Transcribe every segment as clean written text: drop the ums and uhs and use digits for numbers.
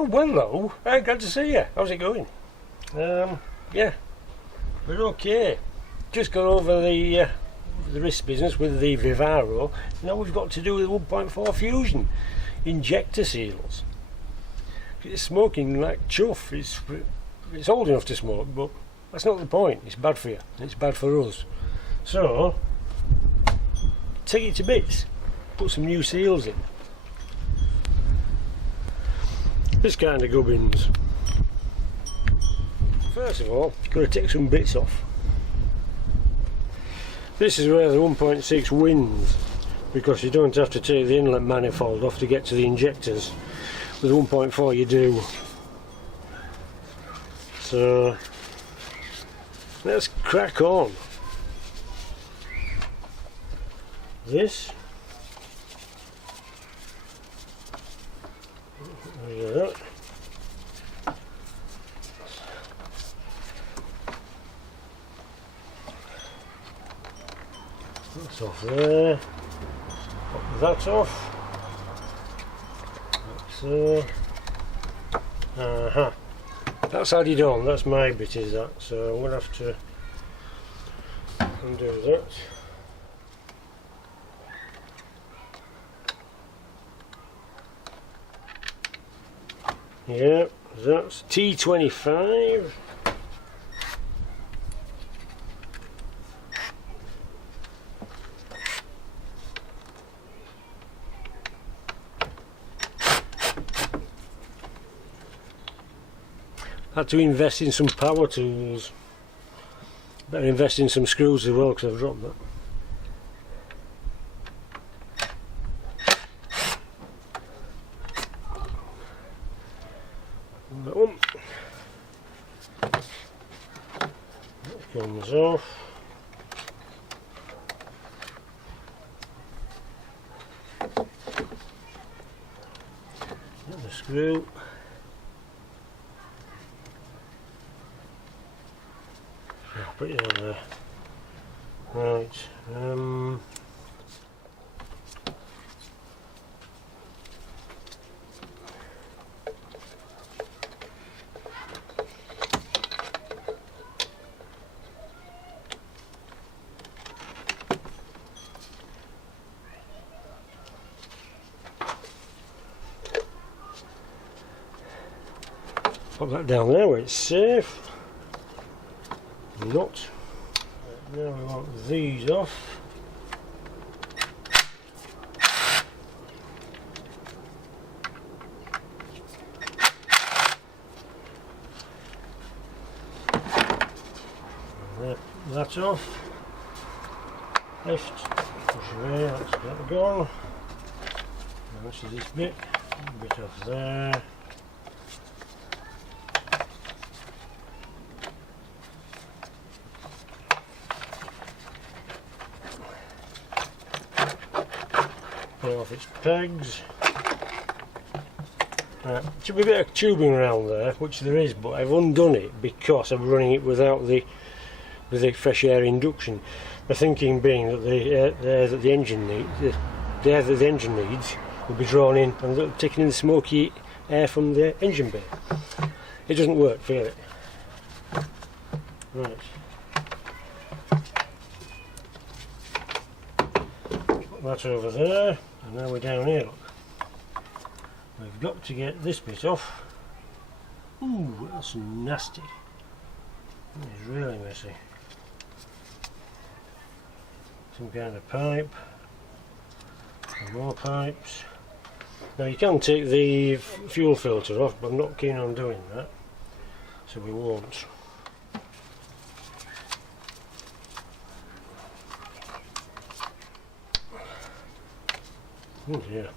Oh, well, hello. Hey, glad to see you. How's it going? Yeah, we're okay. Just got over the wrist business with the Vivaro. Now we've got to do with 1.4 fusion injector seals. It's smoking like chuff. It's old enough to smoke, but that's not the point. It's bad for you. It's bad for us. So take it to bits. Put some new seals in. This kind of gubbins. First of all, got to take some bits off. This is where the 1.6 wins, because you don't have to take the inlet manifold off to get to the injectors. With 1.4 you do. So let's crack on. This. There you go. That's off there. Pop that off. That's that's added on. That's my bit, is that? So I'm gonna have to undo that. Yeah, that's T25. Had to invest in some power tools. Better invest in some screws as well, because I've dropped that. That one. That comes off. Get the screw. I'll put it on there. Right. Put that down there where it's safe. Not. Now we want these off. That's off. Lift, push away, that's got to go. Now this is this bit, a bit off there. Pull off its pegs. Should be a bit of tubing around there, which there is, but I've undone it because I'm running it without the fresh air induction. The thinking being that the air that the engine needs will be drawn in and taking in the smoky air from the engine bay. It doesn't work, forget it. Right. Put that over there, and now we're down here, look. We've got to get this bit off. Ooh, that's nasty. It's really messy. Some kind of pipe. Some more pipes. Now you can take the fuel filter off, but I'm not keen on doing that, so we won't. Oh dear.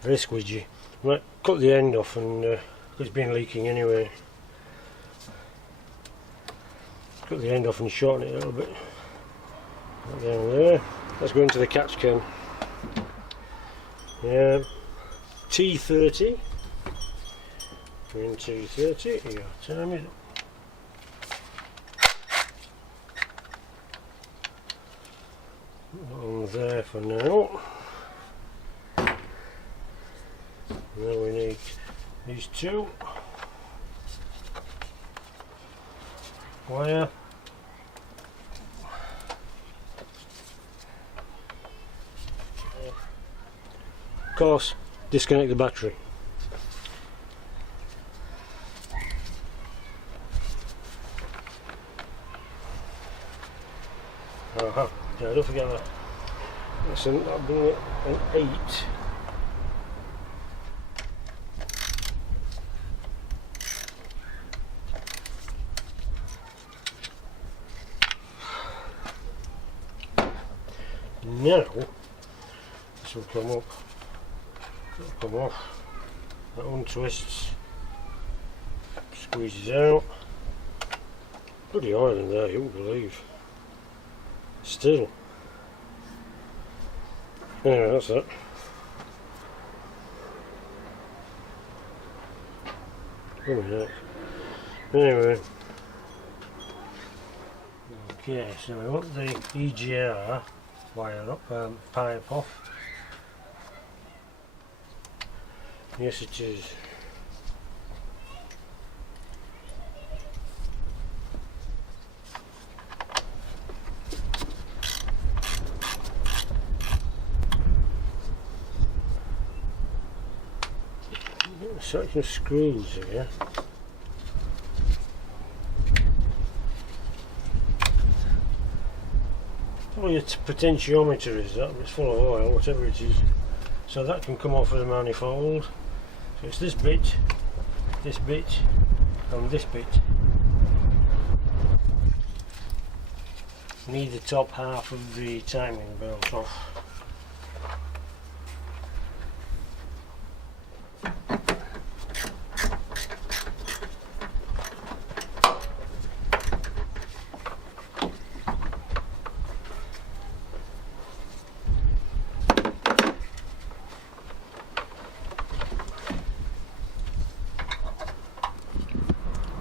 Very squidgy. Might cut the end off, and it's been leaking anyway. Cut the end off and shorten it a little bit. Right down there. Let's go into the catch can. Yeah. T30. We're in T30. Your time is on there for now. Now we need these two wire. Of course, disconnect the battery. Yeah, don't forget that. Listen, I'll bring it an 8. Now, this will come up, it'll come off, that untwists, squeezes out. Bloody oil in there, you wouldn't believe. Still. Anyway, that's that. Oh, heck. Anyway. Okay, so we want the EGR wire up, pipe off. Yes, it is. Section of screws here. Probably a potentiometer is that, it's full of oil, whatever it is. So that can come off of the manifold. So it's this bit, and this bit. Need the top half of the timing belt off.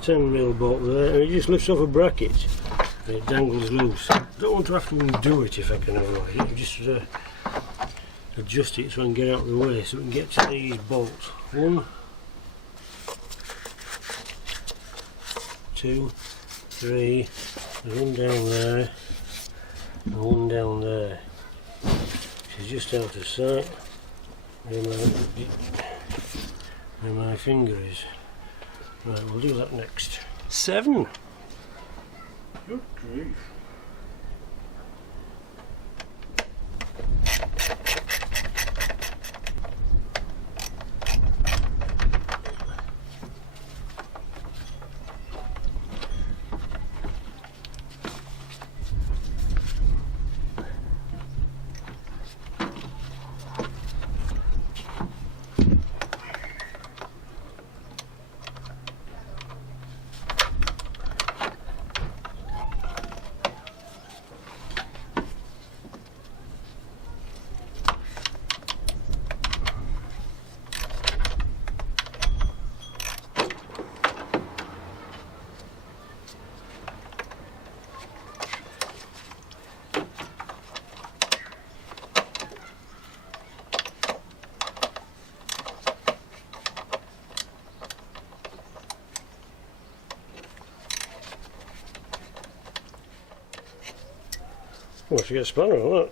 Mil bolt there, and it just lifts off a bracket and it dangles loose. Don't want to have to undo it if I can avoid it. Just adjust it so I can get out of the way so we can get to these bolts. 1, 2, 3, there's one down there and one down there. She's just out of sight where my finger is. Right, we'll do that next. 7. Good grief. Oh, I should get a spanner on that.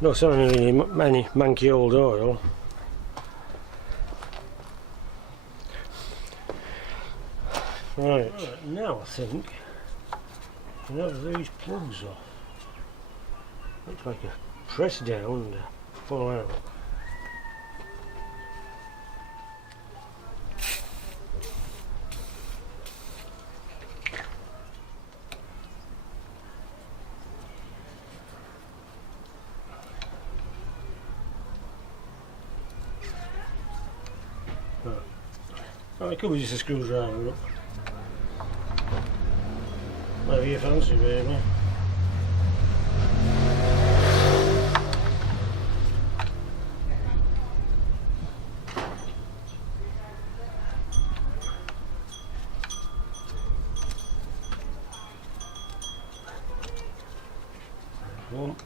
not selling any manky old oil. Right, now I think I can have these plugs off. Looks like a press down and fall out. Oh, it could be just a screwdriver up. Whatever you fancy, really. One.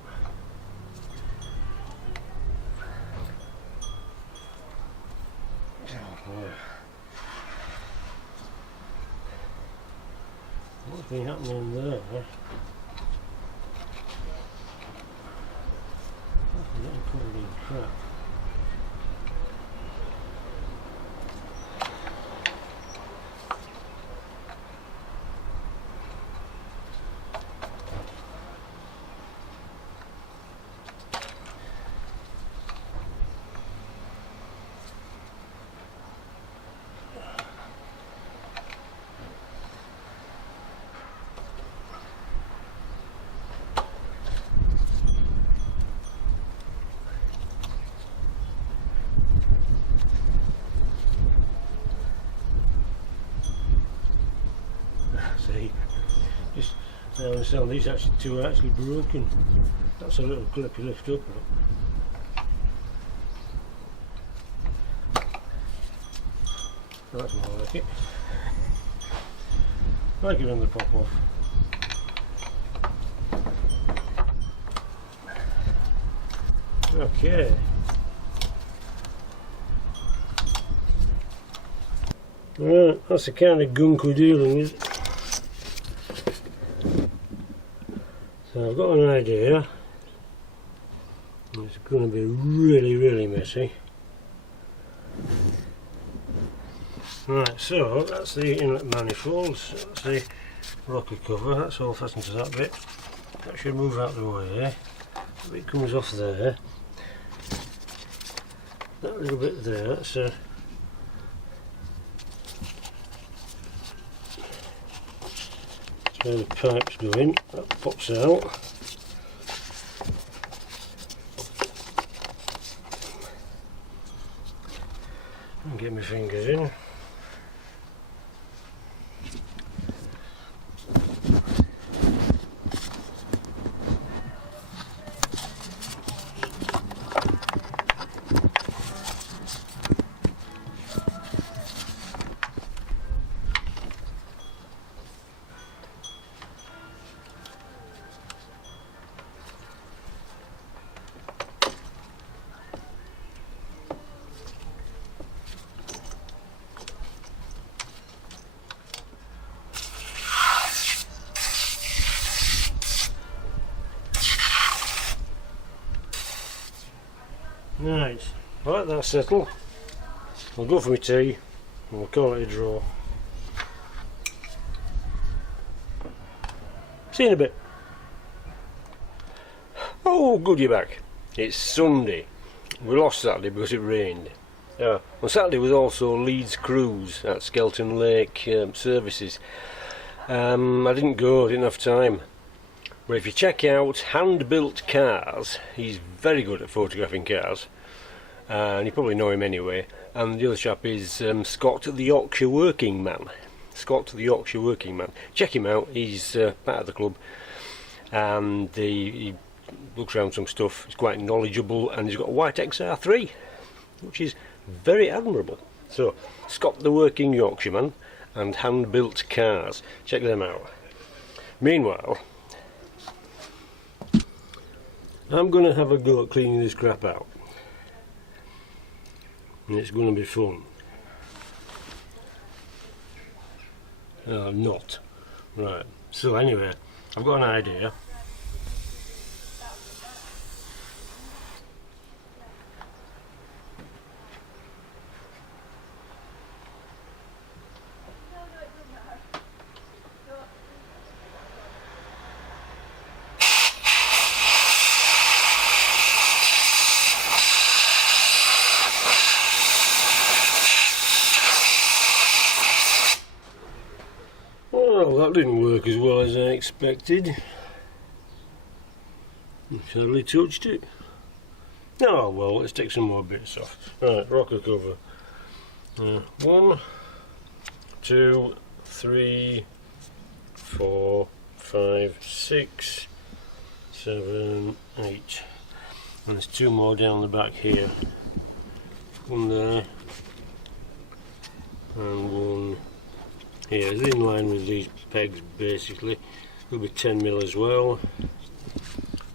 What's been happening there? I'm getting covered in crap. See, just now understand these two are actually broken. That's a little clip you lift up. That's more like it. I give them the pop off. Okay. Right, that's the kind of gunk we're dealing with. So I've got an idea. It's going to be really, really messy. Right, so that's the inlet manifolds. That's the rocker cover. That's all fastened to that bit. That should move out the way. The bit comes off there. That little bit there. That's where the pipes go in. That pops out. And get my fingers in. Right, right, that's settled. I'll go for my tea and we'll call it a draw. See you in a bit. Oh, good you're back. It's Sunday. We lost Saturday because it rained. On Saturday was also Leeds Cruise at Skelton Lake services. I didn't go, didn't have time. But if you check out Hand-Built Cars, he's very good at photographing cars, and you probably know him anyway. And the other chap is Scott the Yorkshire Working Man. Scott the Yorkshire Working Man. Check him out, he's part of the club, and he looks around some stuff. He's quite knowledgeable, and he's got a white XR3, which is very admirable. So, Scott the Working Yorkshireman and Hand-Built Cars. Check them out. Meanwhile, I'm going to have a go at cleaning this crap out, and it's going to be fun. Not. Right, so anyway, I've got an idea. Well, that didn't work as well as I expected. Hardly touched it. Oh well, let's take some more bits off. Right, rocker cover. 1, 2, 3, 4, 5, 6, 7, 8. And there's 2 more down the back here. 1 there. And 1 here. It's in line with these pegs basically. Will be 10mm as well.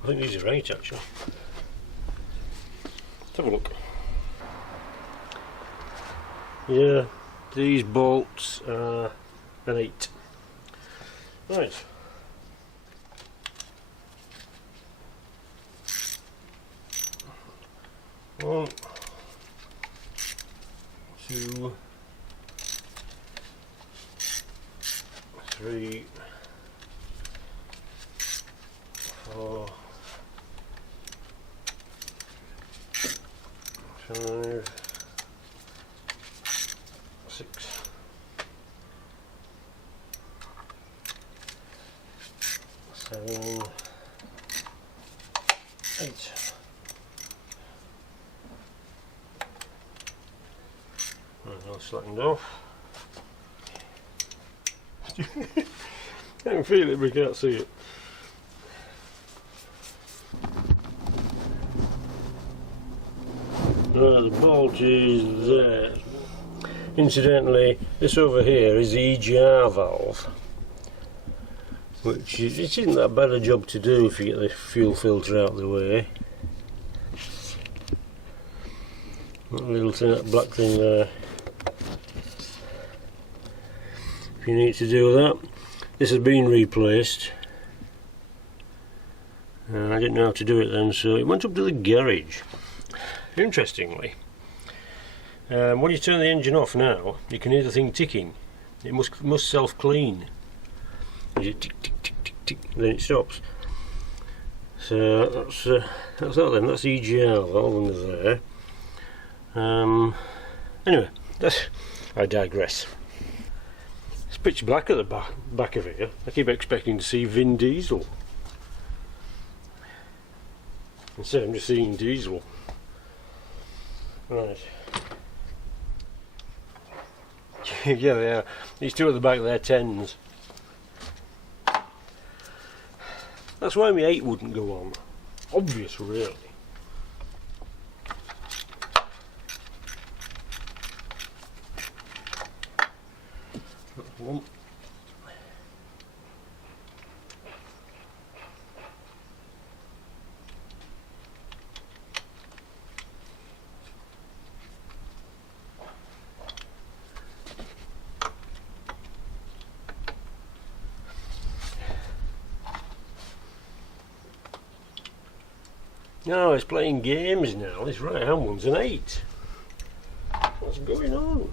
I think these are 8 actually. Let's have a look. Yeah, these bolts are an 8. Right. One, 2, 3, 4, 5, 6, 7, 8. Right, all slackened off. I can feel it, but we can't see it. Right, the bolt is there. Incidentally, this over here is the EGR valve, which is, it isn't that bad a job to do if you get the fuel filter out of the way. That little thing, that black thing there. If you need to do that, this has been replaced. I didn't know how to do it then, so it went up to the garage. Interestingly, when you turn the engine off now, you can hear the thing ticking. It must self-clean. You tick tick tick tick tick, then it stops. So that's that then. That's the EGR valve under there. Anyway, I digress. It's pitch black at the back of here. I keep expecting to see Vin Diesel. Instead I'm just seeing Diesel. Right. Yeah, they are. These 2 at the back, they're 10s. That's why my 8 wouldn't go on. Obvious, really. That's 1. No, it's playing games now. This right hand one's an 8. What's going on?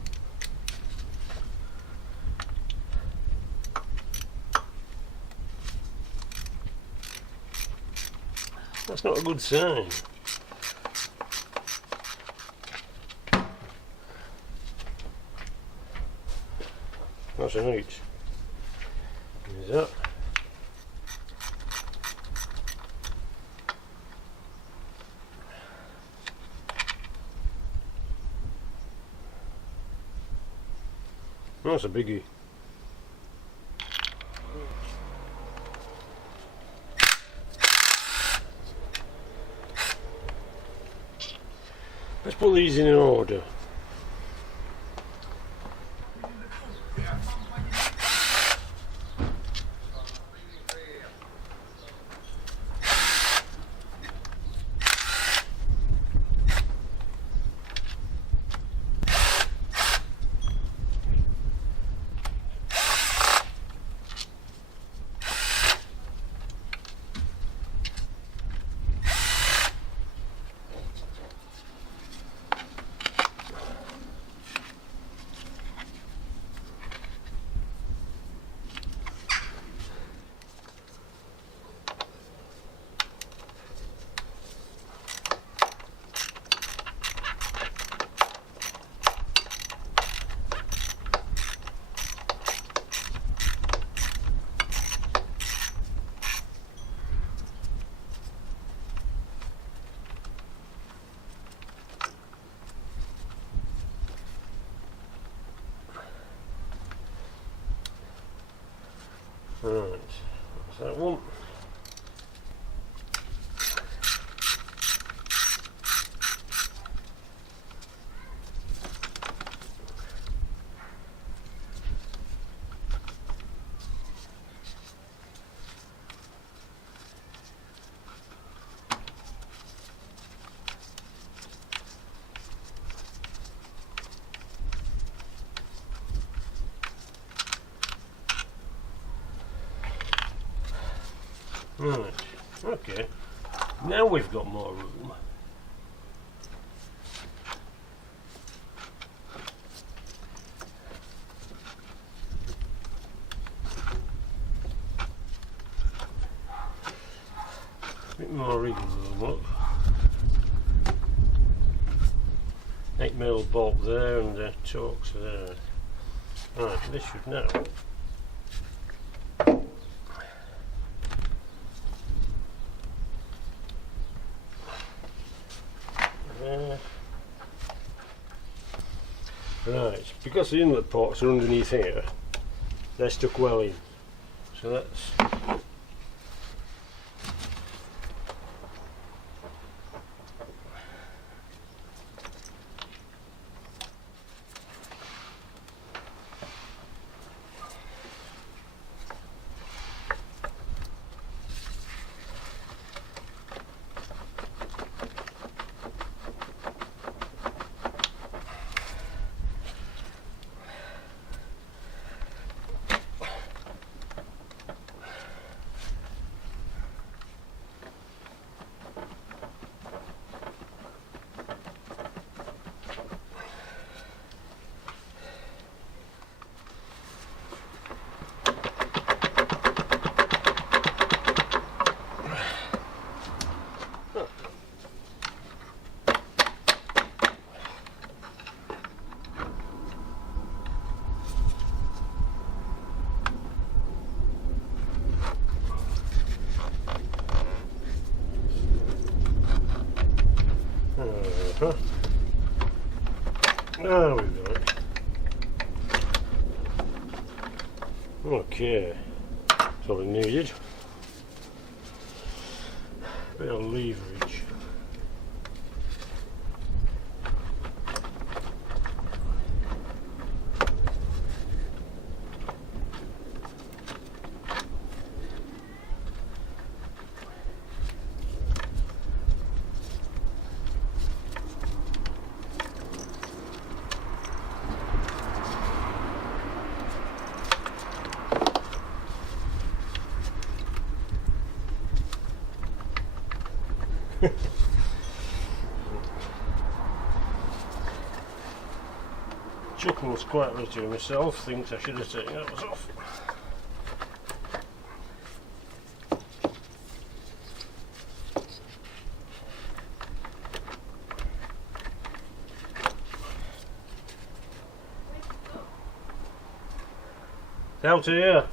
That's not a good sign. That's an 8. Is that? That's a biggie. Let's put these in order. Right, so that one. Right, okay, now we've got more room. A bit more wriggle room up. 8mm bolt there and the torques there. Right, this should now. Right, because the inlet ports are underneath here, they're stuck well in. So that's There we go. Okay, that's all we needed. Bit of leverage. Chuckles quietly to myself, thinks I should have taken those off. Out here.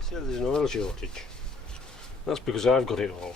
See, there's an oil shortage. That's because I've got it all.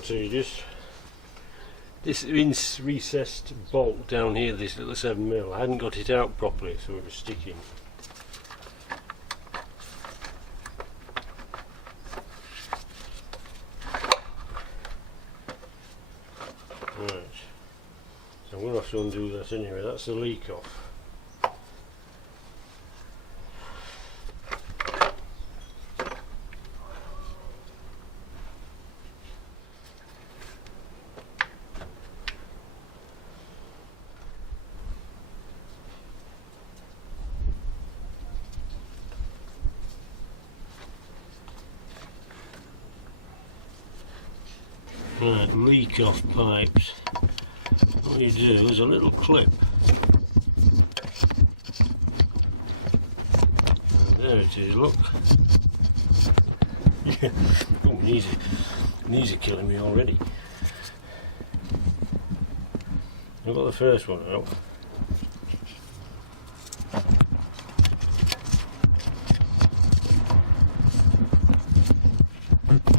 more tedious. This recessed bolt down here, this little 7mm, I hadn't got it out properly, so it was sticking. Right, so I'm going to have to undo that anyway. That's the leak off. Right, leak off pipes. What you do is a little clip. And there it is, look. Oh, knees are killing me already. I've got the first one out.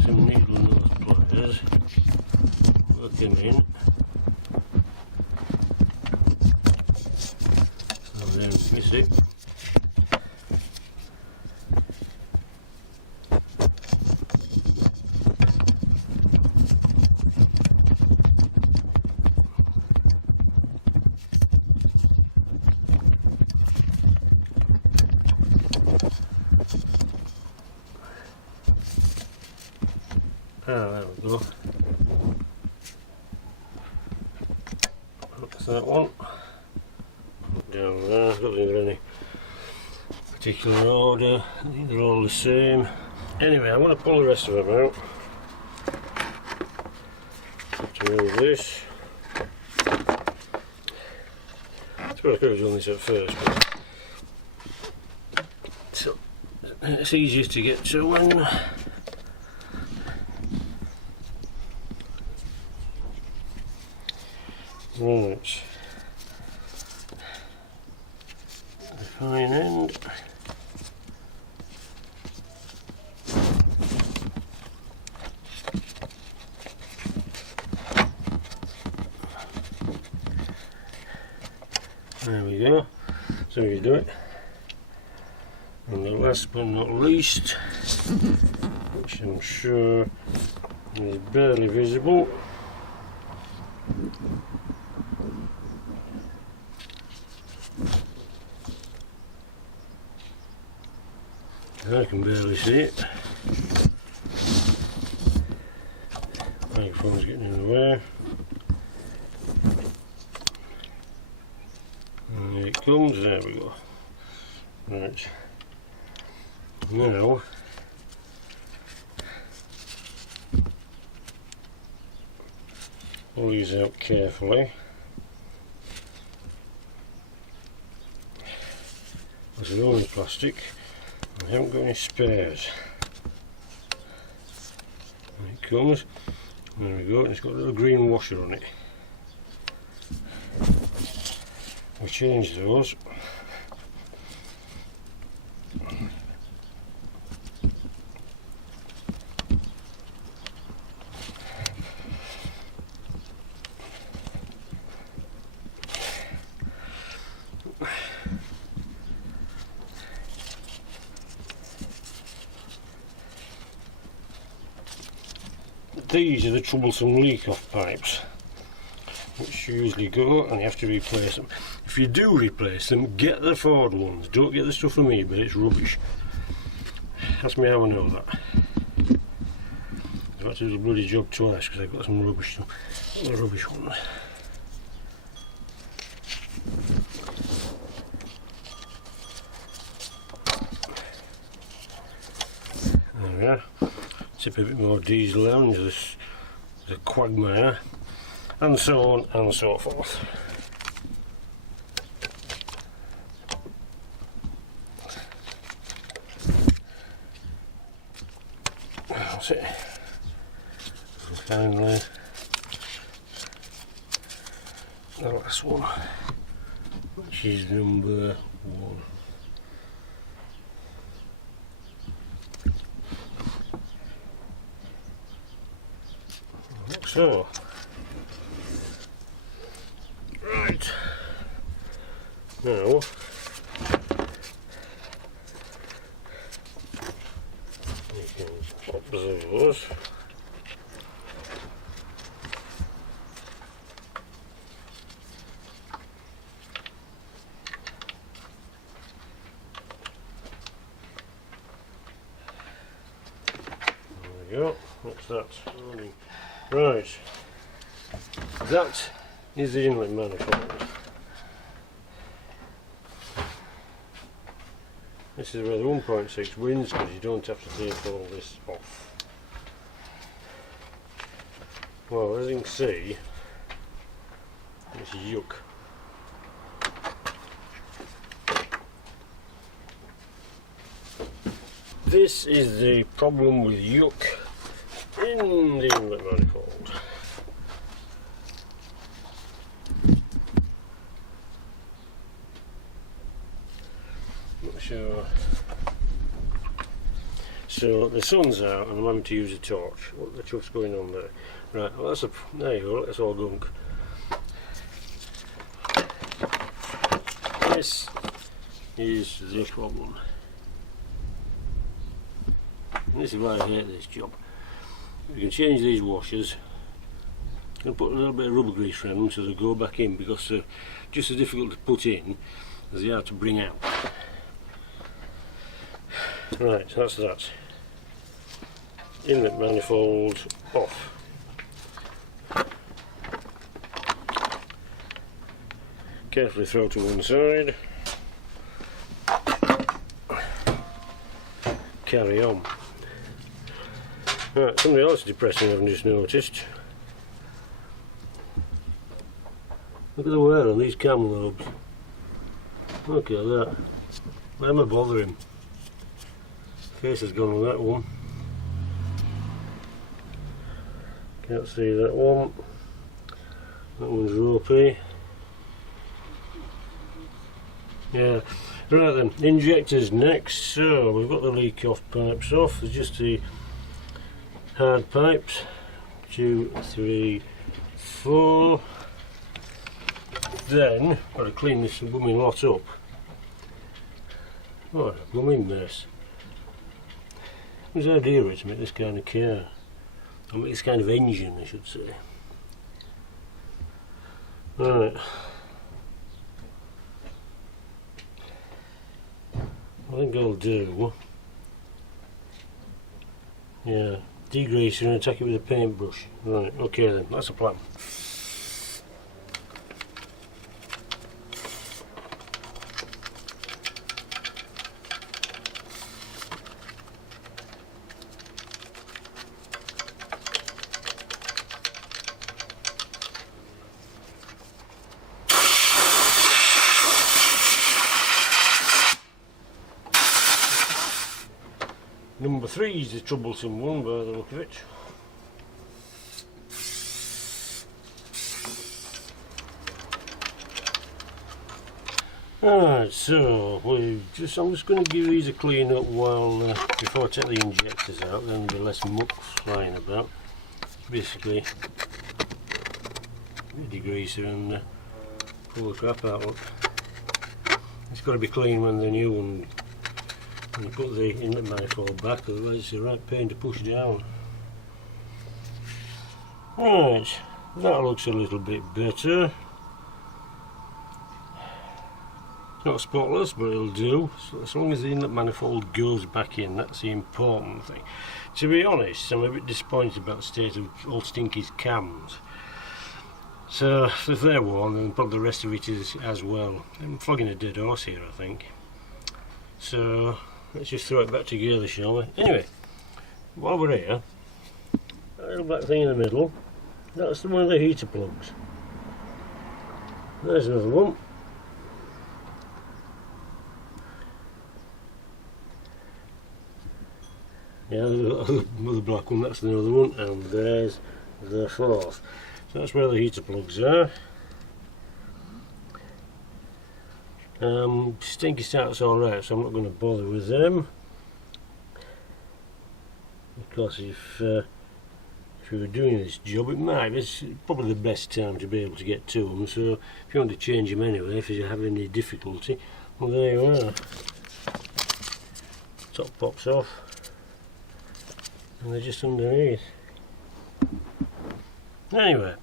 Some needle nose pliers. Working in, and then miss it. There we go. That's that one. Down there, don't think they're any particular order, I think they're all the same. Anyway, I'm going to pull the rest of them out. To move this. I suppose I could have done this at first, but so it's easiest to get to when right. The fine end. There we go. So you do it. And the last but not least, which I'm sure is barely visible. I can barely see it. Microphone's getting in the way. And there it comes, there we go. Right. Now pull these out carefully. There's only plastic. I haven't got any spares. There it comes. There we go, and it's got a little green washer on it. We change those. These are the troublesome leak-off pipes, which usually go and you have to replace them. If you do replace them, get the Ford ones. Don't get the stuff from me, but it's rubbish. Ask me how I know that. I've had to do the bloody job twice because I've got some rubbish ones. There we are. Tip a bit more diesel down into the quagmire, and so on and so forth. That's it. And finally, the last one, which is number 1. so. Right. Now, you can pop those. There we go, that's that. Right, that is the inlet manifold. This is where the 1.6 wins, because you don't have to take all this off. Well, as you can see, it's yuck. This is the problem with yuck in the inlet manifold. Not sure. So the sun's out and I'm having to use a torch. What the chuff's going on there? Right, well there you go, that's all gunk. This is the problem. And this is why I hate this job. You can change these washers and put a little bit of rubber grease around them so they go back in, because they're just as difficult to put in as they are to bring out. Right, that's that. Inlet manifold off. Carefully throw to one side. Carry on. Right, something else depressing I've just noticed. Look at the wear on these cam lobes. Look at that. Why am I bothering? Face has gone on that one. Can't see that one. That one's ropey. Yeah. Right then, injectors next. So we've got the leak off pipes off. There's just the hard pipes. 2, 3, 4. Then got to clean this blooming lot up. What a blooming mess. Whose idea is to make this kind of car? Or make this kind of engine, I should say. Right. I think I'll do, yeah, degreaser and attack it with a paintbrush. Right, okay then, that's a plan. Number 3 is the troublesome one by the look of it. Alright, so I'm just going to give these a clean up while before I take the injectors out, then there'll be less muck flying about. Basically, degreaser and pull the crap out. Look. It's got to be clean when the new one. And you put the inlet manifold back, otherwise it's a right pain to push down. Right, that looks a little bit better. It's not spotless, but it'll do. So as long as the inlet manifold goes back in, that's the important thing. To be honest, I'm a bit disappointed about the state of old Stinky's cams. So if they're worn, then probably the rest of it is as well. I'm flogging a dead horse here, I think. So let's just throw it back together, shall we? Anyway, while we're here, that little black thing in the middle, that's one of the heater plugs. There's another one. Yeah, the black one, that's another one, and there's the fourth. So that's where the heater plugs are. Stinky starts alright, so I'm not going to bother with them. Because if if you were doing this job, it's probably the best time to be able to get to them. So if you want to change them anyway, if you have any difficulty, well, there you are. Top pops off, and they're just underneath. Anyway,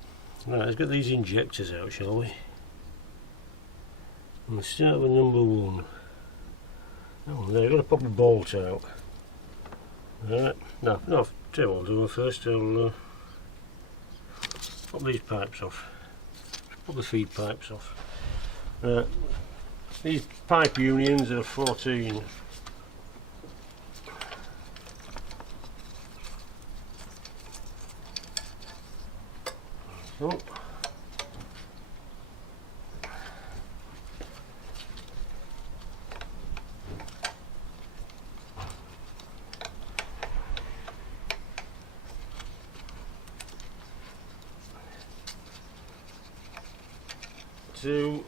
right, let's get these injectors out, shall we? And we'll start with number 1. Oh, there, I've got to pop a bolt out. Right, no, tell you what I'll do first. I'll pop these pipes off. Pop the feed pipes off. These pipe unions are 14. Oh. Two.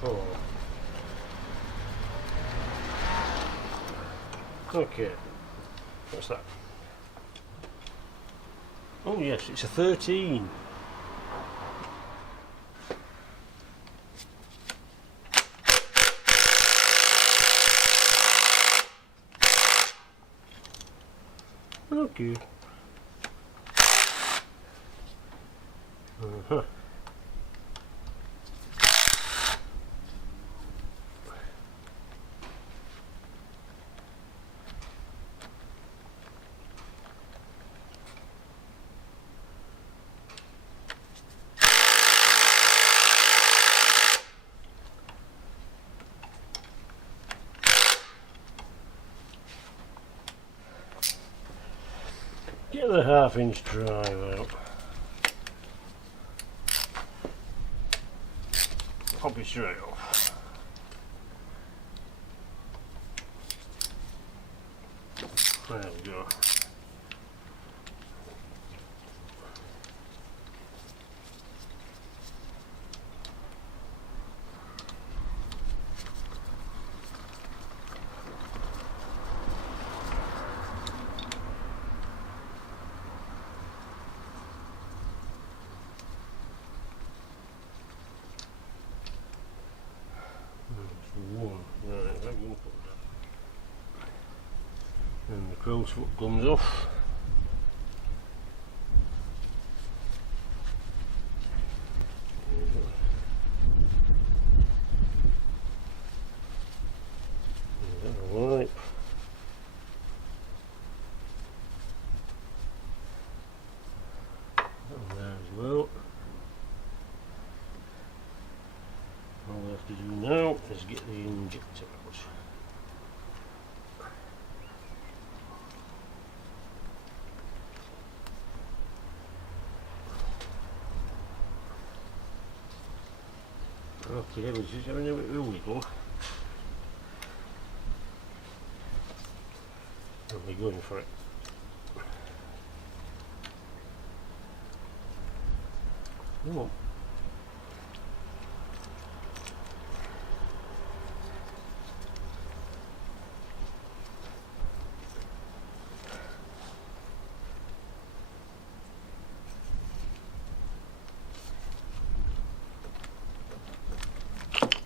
Four. Okay, what's that? Oh yes, it's a 13. Okay. Get the 1/2 inch drive out. Pop it straight off. There we go. And the crow's foot comes off. Wipe. That there as well. All we have to do now is get the injector out. Okay, we're just having a bit of a wiggle. And we're going for it. Oh.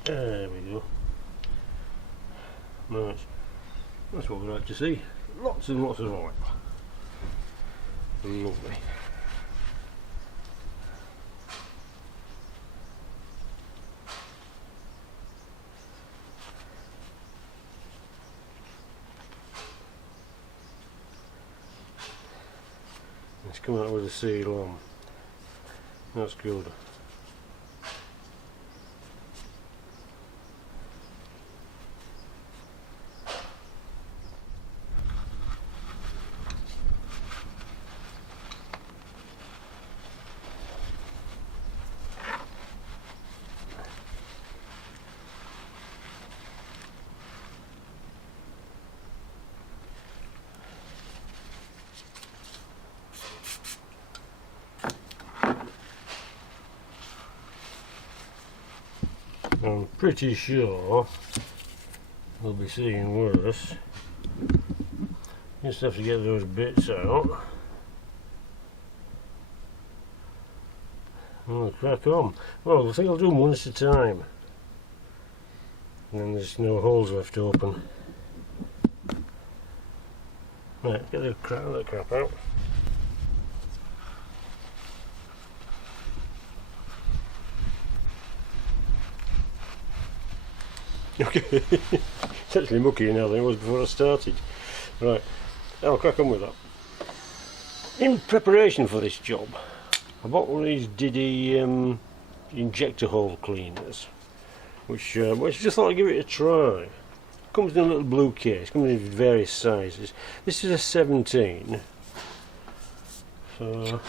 There we go. Nice. That's what we like to see. Lots and lots of oil. Lovely. It's come out with a seal on. That's good. pretty sure we'll be seeing worse. Just have to get those bits out. Oh, crack on. Well, I think I'll do them one at a time. And then there's no holes left open. Right, get the crap out. Okay, it's actually muckier now than it was before I started. Right, I'll crack on with that. In preparation for this job, I bought one of these Diddy injector hole cleaners, which I just thought I'd give it a try. It comes in a little blue case, comes in various sizes. This is a 17, so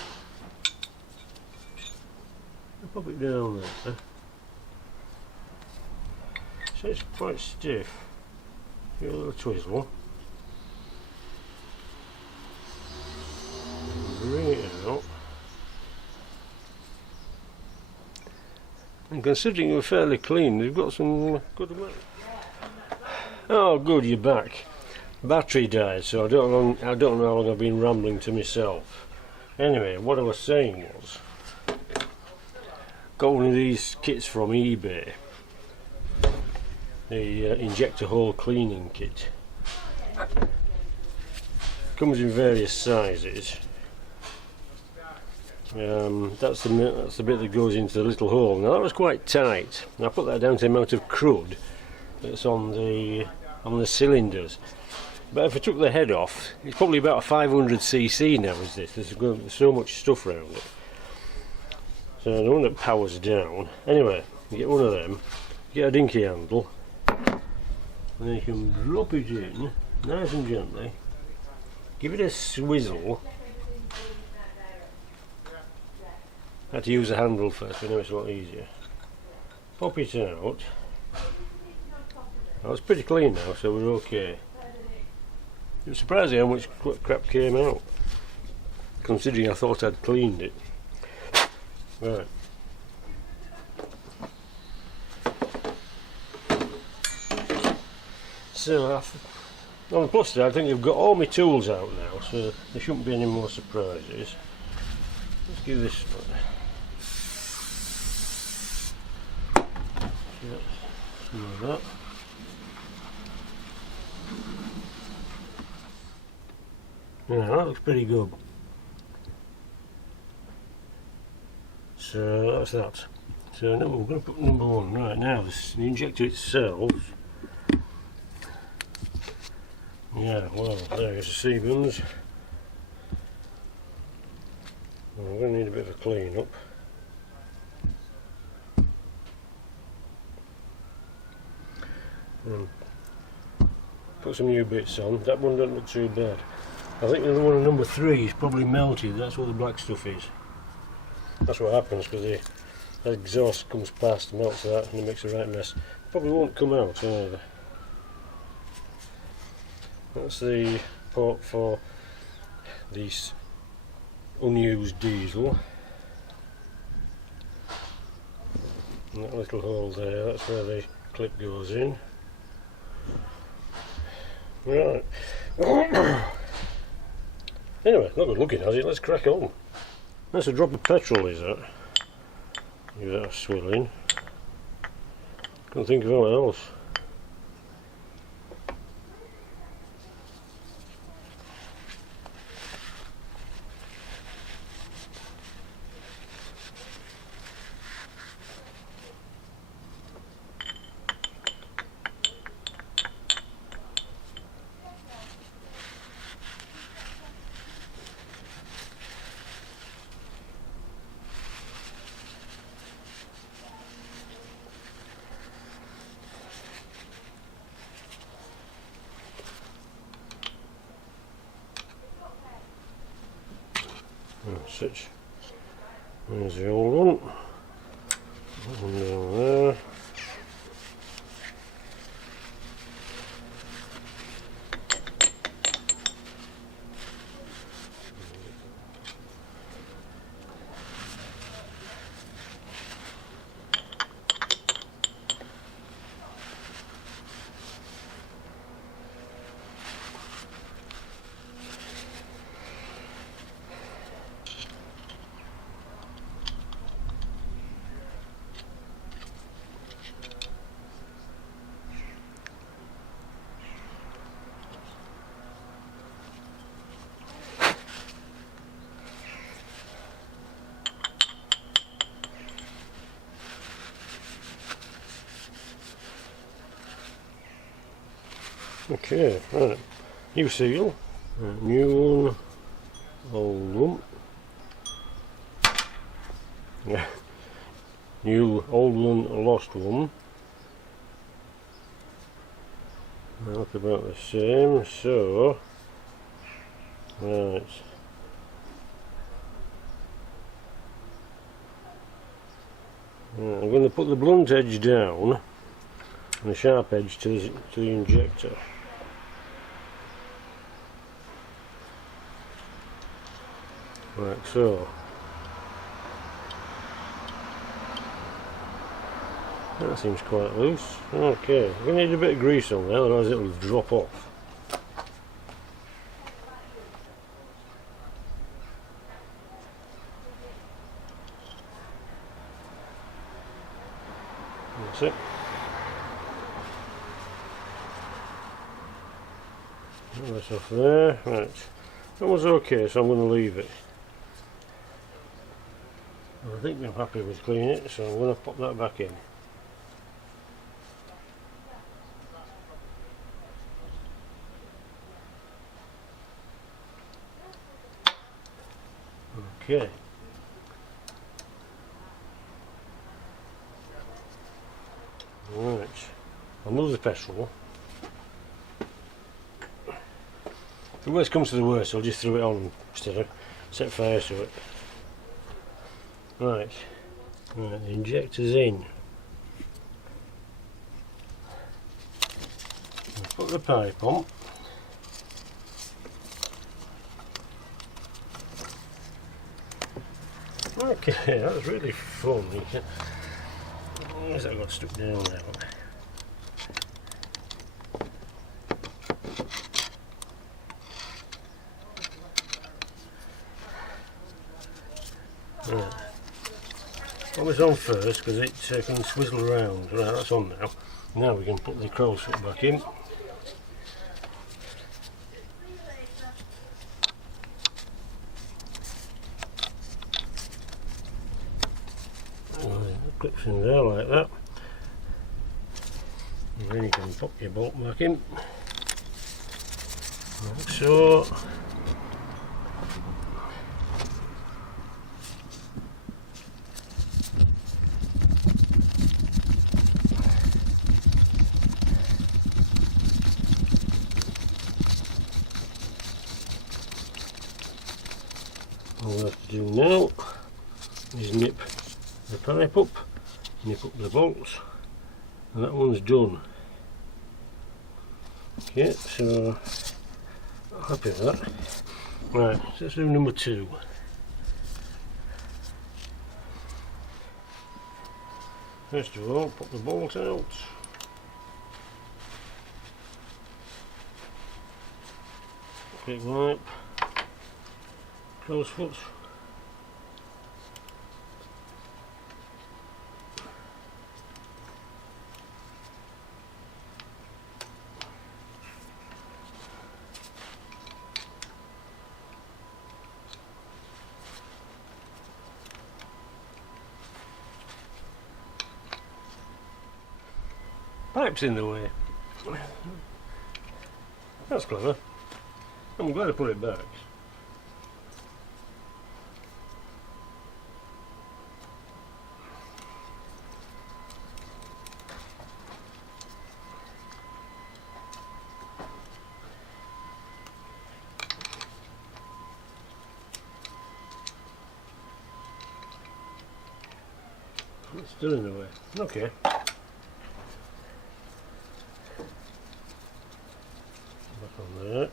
I'll pop it down there. So it's quite stiff. Give it a little twizzle. Bring it out. And considering you're fairly clean, you've got some good amount. Oh, good, you're back. Battery died, so I don't know how long I've been rambling to myself. Anyway, what I was saying was, got one of these kits from eBay. The injector hole cleaning kit. Comes in various sizes. That's the bit that goes into the little hole. Now that was quite tight. And I put that down to the amount of crud that's on the cylinders. But if I took the head off, it's probably about a 500cc now. Is this? There's so much stuff around it. So the one that powers down. Anyway, you get one of them. You get a dinky handle. And then you can drop it in nice and gently, give it a swizzle. I had to use the handle first, but now it's a lot easier. Pop it out. Oh, it's pretty clean now, so we're okay. It was surprising how much crap came out, considering I thought I'd cleaned it. Right. So, on the plus side, I think I've got all my tools out now, so there shouldn't be any more surprises. Let's give this one. Some of that. Yeah, that looks pretty good. So that's that. So now we're going to put number one. Right now, the injector itself. Yeah, well, there's the Siemens. We're going to need a bit of a clean up. Put some new bits on. That one doesn't look too bad. I think the one on number 3 is probably melted. That's what the black stuff is. That's what happens because the exhaust comes past, melts that, and it makes a right mess. Probably won't come out either. That's the port for this unused diesel. And that little hole there, that's where the clip goes in. Right. Anyway, not good looking, has it? Let's crack on. That's a drop of petrol, is that? Give that a swill in. Can't think of what else. Such. There's the old one. And down there. Okay, right. New seal, new one, old one. Yeah. New, old one, lost one. They look about the same, so right. I'm going to put the blunt edge down and the sharp edge to the injector. Like so. That seems quite loose. Okay, we need a bit of grease on there, otherwise it will drop off. That's it. That's off there. Right. That was okay, so I'm going to leave it. I think I'm happy with cleaning it, so I'm going to pop that back in. Okay. Right. I'll move the petrol. If the worst comes to the worst, I'll just throw it on instead of set fire to it. Right. Right, the injector's in. I'll put the pipe on. Okay, that was really fun. Where's that got stuck down there? Right. Put this on first because it can swizzle around. Right, that's on now. Now we can put the crow's foot back in. Clips in there like that, and then you can pop your bolt back in like so. All we have to do now is nip the pipe up, nip up the bolts, and that one's done. Okay, so happy with that. Right, so let's do number 2. First of all, pop the bolt out. Quick wipe, close foot. Pipe's in the way. That's clever. I'm glad I put it back. It's still in the way. Okay. On there.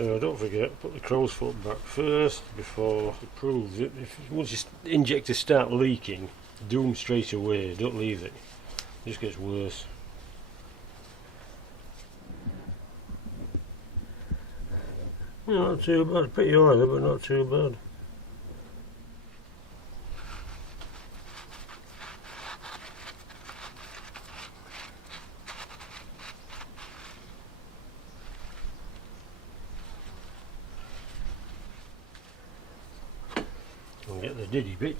So don't forget, put the crow's foot back first before it proves it. Once the injectors start leaking, do them straight away, don't leave it. It just gets worse. Not too bad, pretty oily but not too bad. I'll get the diddy bit.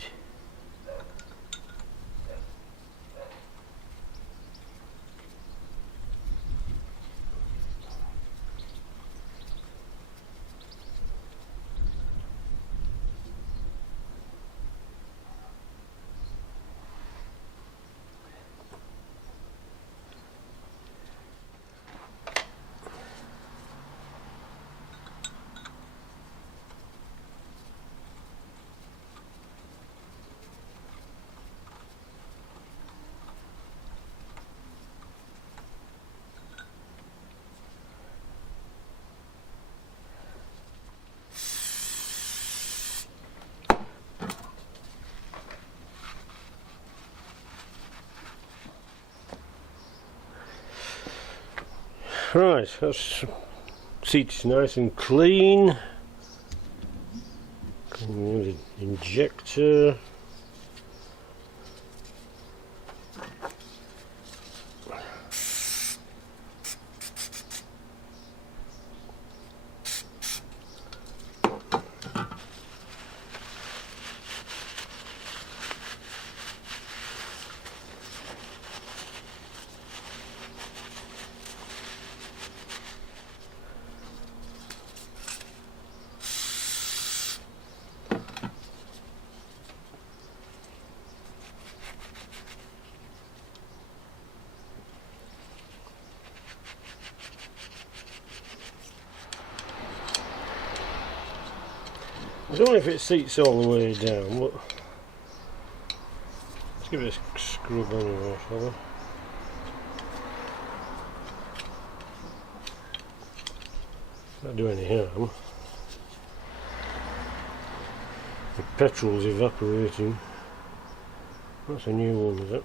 Right, that's seat's nice and clean. The injector. I don't know if it seats all the way down, but let's give it a scrub anyway, shall we? Not do any harm. The petrol's evaporating. That's a new one, is it?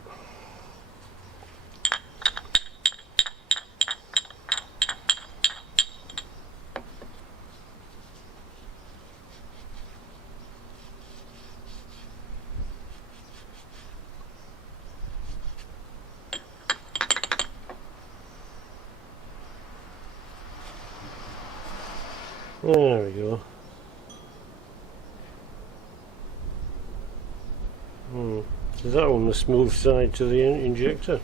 There we go. Is that on the smooth side to the injector?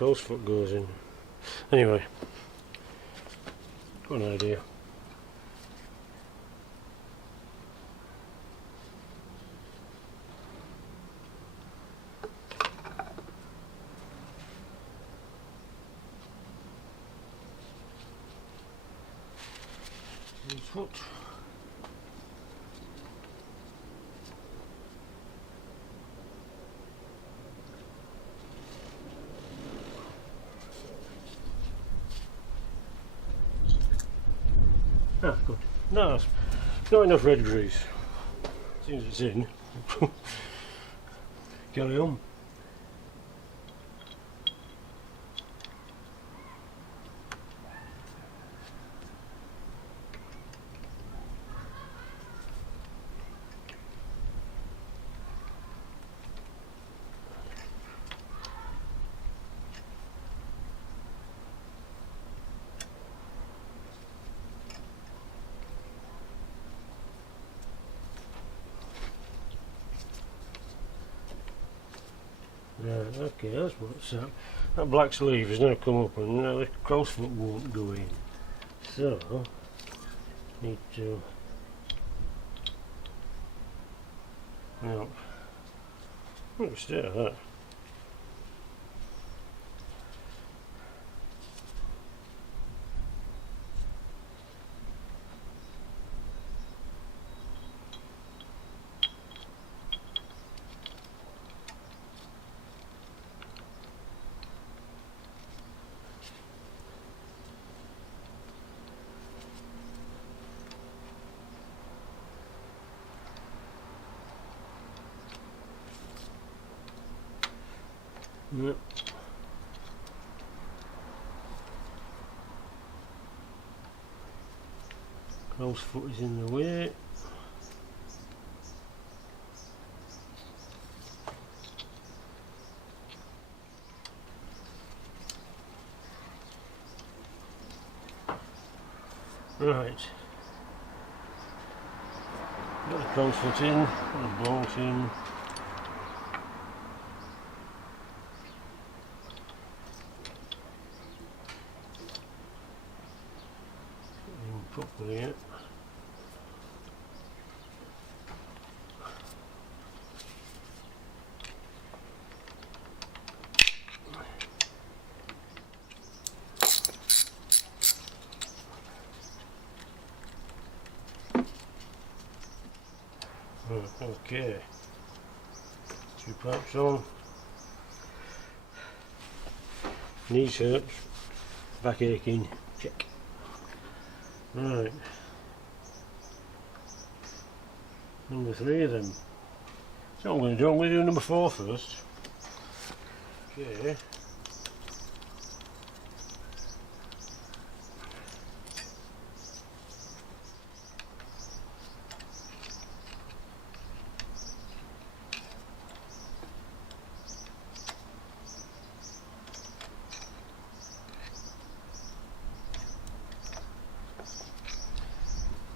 Crow's foot goes in. Anyway, got an idea. Foot. Ah, good. No, it's not enough red grease. Seems it's in. Carry on. Right, okay, that's what's up. That black sleeve has now come up and now the crossfoot won't go in. So, need to... No. Let's do that. Yep. Crow's foot is in the way. Right. Got the crow's foot in, got the bolt in. Properly yet. Okay. Two pipes on. Knees hurt. Back aching. Check. Right. Number 3 of them. So I'm going to do number 4 first. Okay.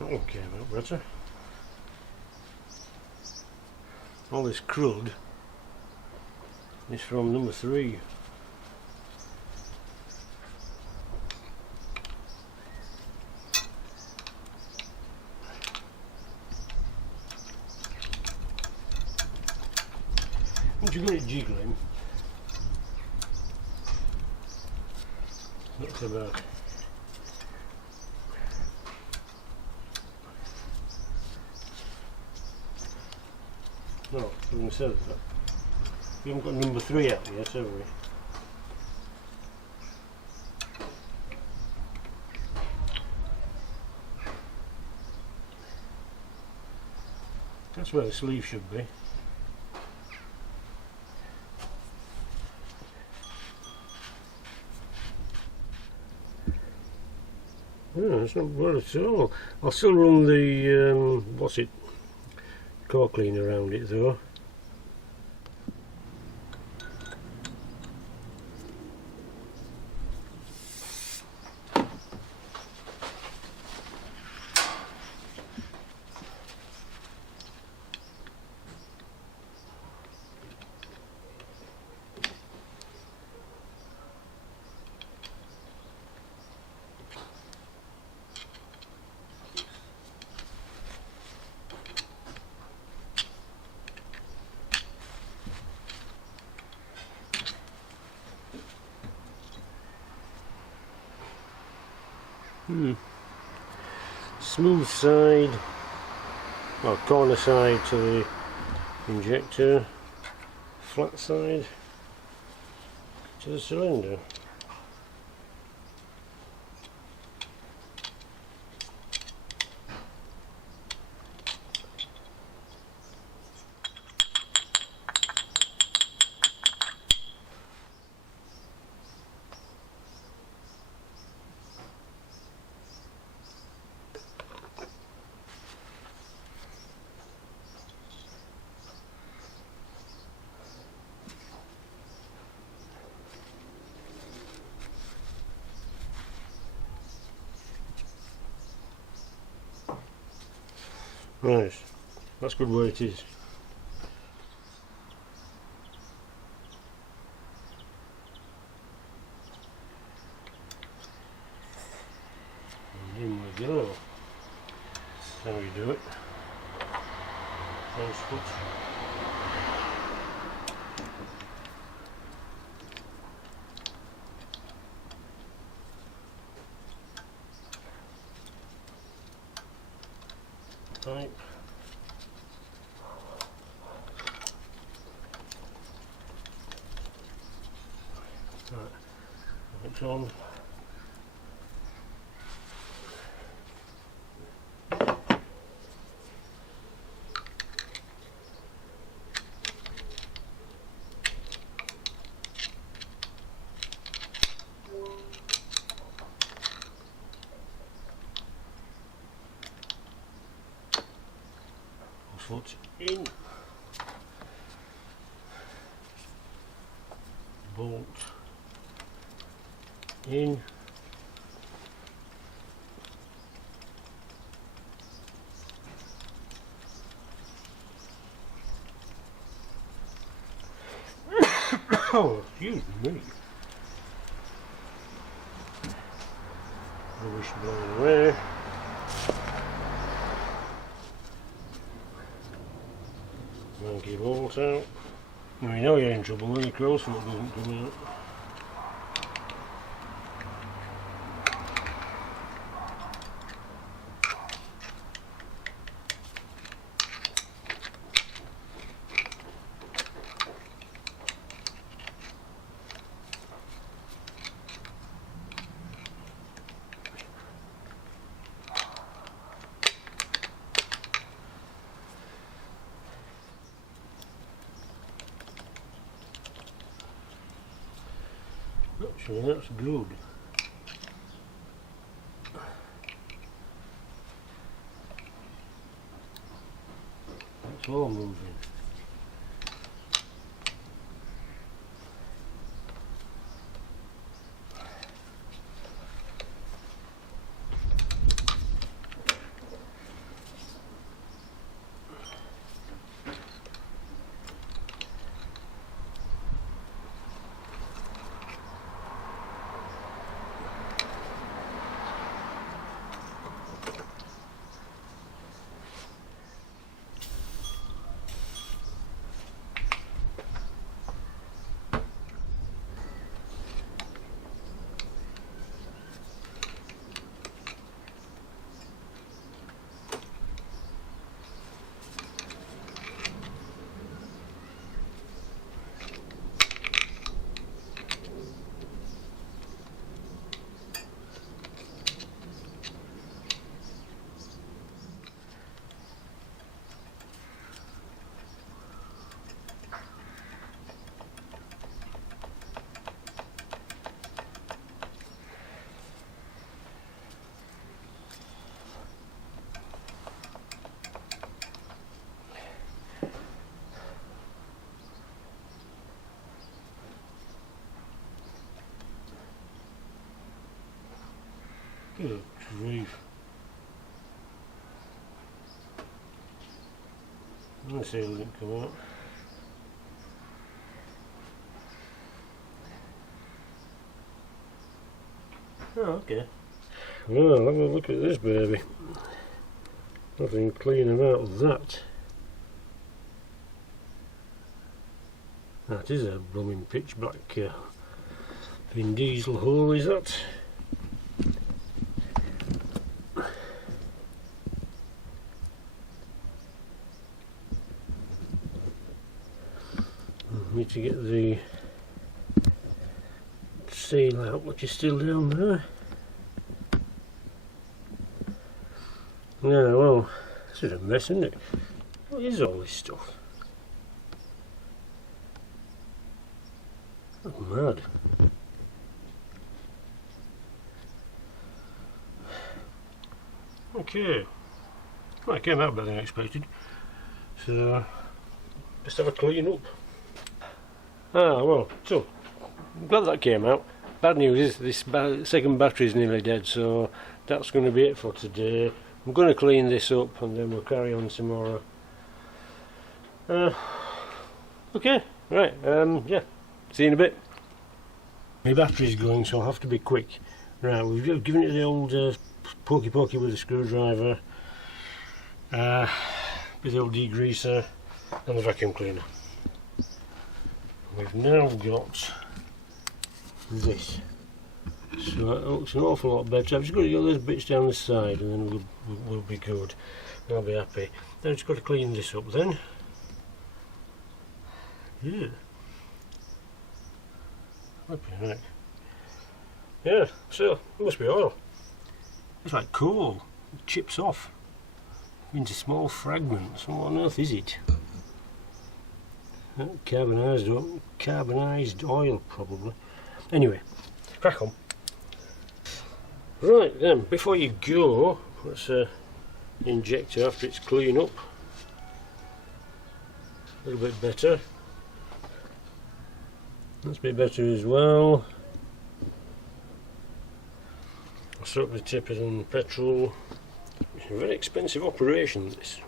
Okay, a bit better. All this crud is from number 3. Once you get it jiggling, not so bad. No, having said that, we haven't got number 3 out yet, have we? That's where the sleeve should be. Oh, it's not bad at all. I'll still run the, what's it, core cleaner around it though. Smooth side, well, corner side to the injector, flat side to the cylinder. Right, that's good where it is. Close foot. Pipe. Right, it's on. Foot in, bolt in, oh excuse me, rubbish blowing away. Monkey bolt out. You know you're in trouble when the crow's foot doesn't come out. Actually, that's good. It's all moving. Good grief. Let's see if it didn't come out. Oh, okay. Well, have a look at this baby. Nothing clean about that. That is a blooming pitch black Vin Diesel hole, is that? Need to get the seal out, which is still down there. Yeah, well, this is a mess, isn't it? What is all this stuff? That's mad. Okay, well, it came out better than I expected, so let's have a clean up. Ah, well, so I'm glad that came out. Bad news is this second battery is nearly dead, so that's going to be it for today. I'm going to clean this up and then we'll carry on tomorrow. Okay, right, yeah, see you in a bit. My battery's going, so I'll have to be quick. Right, we've given it the old pokey with a screwdriver. with the old degreaser and the vacuum cleaner. We've now got this, so it looks an awful lot better. I've just got to get those bits down the side and then we'll be good. I'll be happy. Then I've just got to clean this up then. Yeah. Right. Yeah, so it must be oil. It's like coal. It chips off into small fragments. What on earth is it? Carbonised oil probably. Anyway, crack on. Right then, before you go, let's injector after it's clean up. A little bit better. That's a bit better as well. I'll soak the tippers in petrol. It's a very expensive operation, this,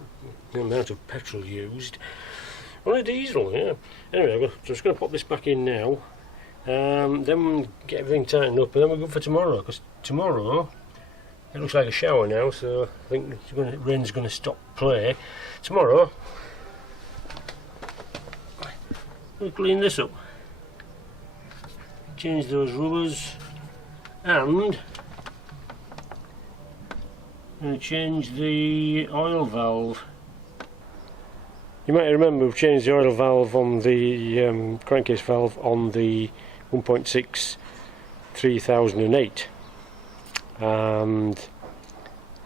the amount of petrol used. On a diesel, yeah. Anyway, I'm just going to pop this back in now. Then get everything tightened up, and then we're good for tomorrow. Because tomorrow, it looks like a shower now, so I think rain's going to stop play. Tomorrow, we'll clean this up. Change those rubbers, and change the oil valve. You might remember we've changed the oil valve on the crankcase valve on the 1.6 3008, and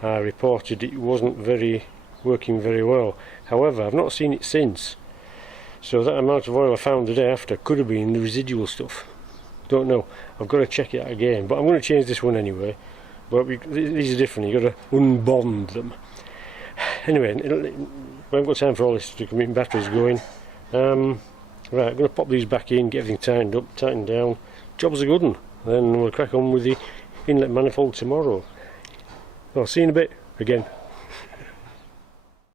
I reported it wasn't working very well. However, I've not seen it since, so that amount of oil I found the day after could have been the residual stuff. Don't know. I've got to check it out again, but I'm going to change this one anyway. But these are different. You've got to unbond them. Anyway, we haven't got time for all this to come in. Batteries going. Right, I'm going to pop these back in, get everything tightened up, tightened down. Job's a good one. Then we'll crack on with the inlet manifold tomorrow. I'll see you in a bit again.